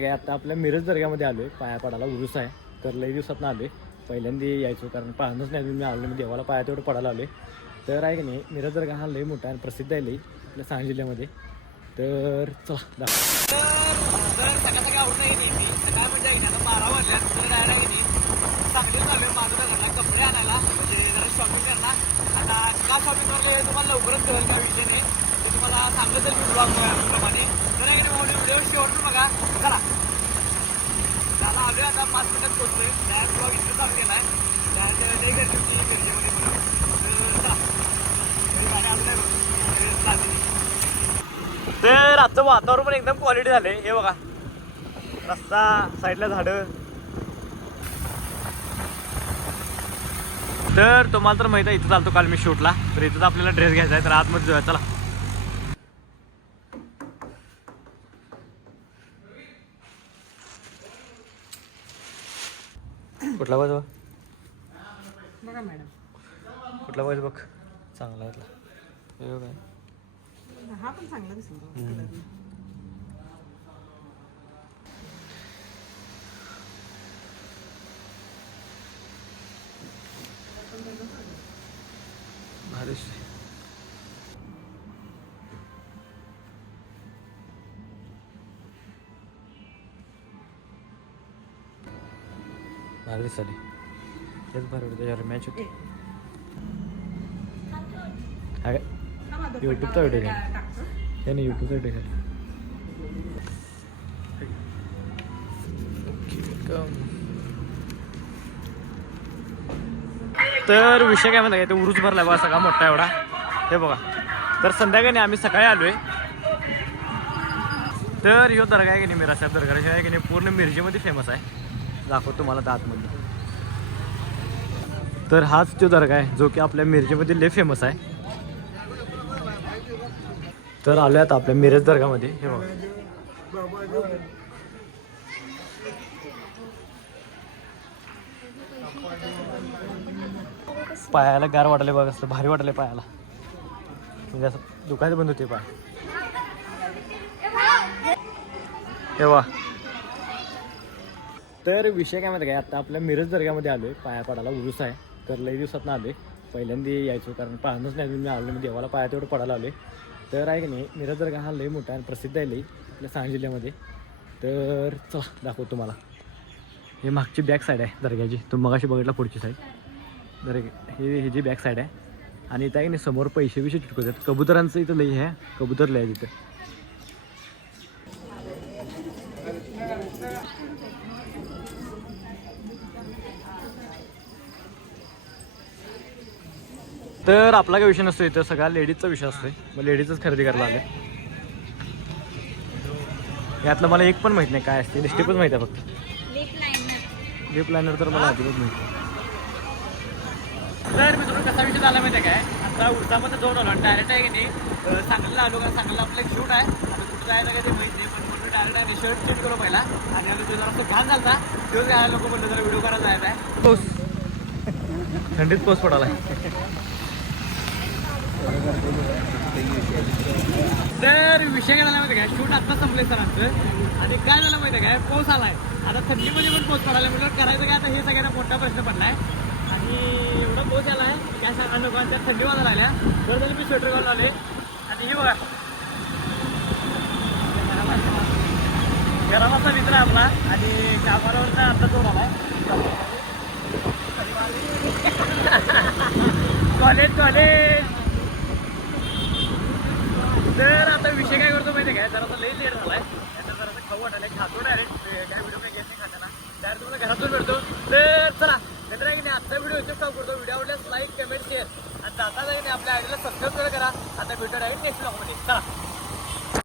काय आता आपल्या मिरज दर्ग्यामध्ये आलोय, पाया पडायला उरूस आहे. तर लई दिवसात आलोय, पहिल्यांदा यायचो कारण पाहणंच नाही मी आलो, मी देवाला पाया तेवढं पडायला आलोय. तर आहे की नाही, मिरज दर्गा हा लई मोठा आणि प्रसिद्ध आहे लई आपल्या सांगली जिल्ह्यामध्ये. तर चला सकाळ आवडतं काय म्हणजे आता 12 वाजल्यात तर आहे की नाही चांगले चालू आहे माझं घरला कपडे आणायला, म्हणजे जरा शॉपिंग करणार. आता का शॉपिंग करले तुम्हाला लवकरच कळेल काय विषय नाही, ते तुम्हाला सांगलं तर मी ब्लॉग प्रमाणे. तर आहे की नाही व्हिडिओ शेवटून बघा. चला त्याला आलोय आता 5 मिनिटात पोहोचतोय. त्या ब्लॉग इतकं चालू केला आहे त्यात नाही गर्दी होती गर्दीमध्ये म्हणून. तर आजचं वातावरण पण एकदम क्वालिटी झालंय. हे बघा रस्ता, साईडला झाडं. तर तुम्हाला तर माहिती आहे इथं चालतो काल मी शूटला, तर इथंच आपल्याला ड्रेस घ्यायचा आहे. तर आतमध्ये जाऊया चला. कुठला पाहिजे बघा मॅडम, कुठला पाहिजे बघ, चांगला आहे हे बघ. हा पण चांगला दिसतो. भारी भारी दिसली. तेच भारी होतं त्याच्यावर मॅच होती. यूट्यूबचा व्हिडिओ घ्या, त्याने यूट्यूबचा व्हिडिओ घ्या. तर विषय काय म्हणता, ते उरूस भरला बघा सगळा मोठा एवढा. हे बघा, तर संध्याकाळी आम्ही सकाळी आलोय. तर ह्यो दर्गा आहे की नाही, मिरासाहेब दर्गा आहे की नाही, पूर्ण मिरजेमध्ये फेमस आहे. दाखवतो तुम्हाला दातमध्ये. तर हाच तो दर्गा आहे जो की आपल्या मिरजेमध्ये लय फेमस आहे. तर आलो आता आपल्या मिरज दर्गामध्ये. हे बघा पायाला गार वाटले बघा, असलं भारी वाटले पायाला, म्हणजे असं दुखायला बंद होते पाय. हे बघा. तर विषय काय माहिती काय, आता आपल्या मिरज दर्ग्यामध्ये आलोय, पाया पडायला उरूस आहे. तर लई दिवसात आलोय, पहिल्यांदा यायचो कारण पाहणंच नाही मी आलो, मी देवाला पाया तेवढं पडायला आलोय. तर आहे की नाही, मिरज दर्गा हा लई मोठा आणि प्रसिद्ध आहे लई आपल्या सांगली जिल्ह्यामध्ये. तर चला दाखवतो तुम्हाला. हे मागची बॅक साईड आहे दर्ग्याची, तुम्ही मगाशी बघितला पुढची साईड. तर ही जी बॅक साईड आहे. आणि इथं आहे की नाही समोर पैसे चिटकवतात. कबुतरांचं इथं लई आहे, कबूतर लई आहे तिथं. तर आपला काय विषय नसतो इथं, सगळा लेडीजचा विषय असतोय. मग लेडीजच खरेदी करायला आले. यातलं मला एक पण माहित नाही काय असते, लिस्टिकच माहिती आहे फक्त. लिप लायनर तर मला अजिबात माहिती. तर मी तुम्हाला कसा विषय झाला माहिती आहे काय, आता उर्सामध्ये जाऊन आलो आणि डायरेक्ट आहे की नाही सांगलीला आलो. कारण सांगलीला आपलं एक शूट आहे. आता कुठं जायला काय ते माहिती नाही, पण मी डायरेक्ट आहे शर्ट चेंज करू पहिला. आणि आलो तो जरा असं घाण झाला तेव्हा काय लोक म्हणलं जरा व्हिडिओ करायला जायचा आहे. पाऊस, थंडीत पाऊस पडाला. तर विषय काय झाला माहिती आहे काय, शूट आत्ता संपले सरांचं आणि काय झालं माहिती आहे काय, पाऊस आलाय. आता थंडीमध्ये पण पाऊस पडायला म्हटलं करायचं काय, आता हे सगळ्यांना मोठा प्रश्न पडलाय. आणि एवढा पाऊस आला आहे काय सांगा नको, त्या थंडी वाजायला लागल्या. बरं झालं मी स्वेटर घालून आले. आणि हे बघा घरामाचा मित्र आहे आपला आणि कामावर आता जोर आलाय. कॉलेज तर आता विषय काय करतो माहिती आहे काय, जरा लई लेट झालाय. त्याचा जरा खाऊ वाटायला खातो डायरेक्ट, काय व्हिडिओ काही घेत नाही खाताना डायरेक्ट तुम्हाला घरातून भेटतो. तर चला नंतर आहे की नाही आजचा व्हिडिओ इथे स्टॉप करतो. व्हिडिओ आवडल्यास लाईक, कमेंट, शेअर आणि जाता नाही आपल्या आयडीला सबस्क्राईब करा. आता भेटू डायरेक्ट नेक्स्ट ब्लॉगमध्ये. चला.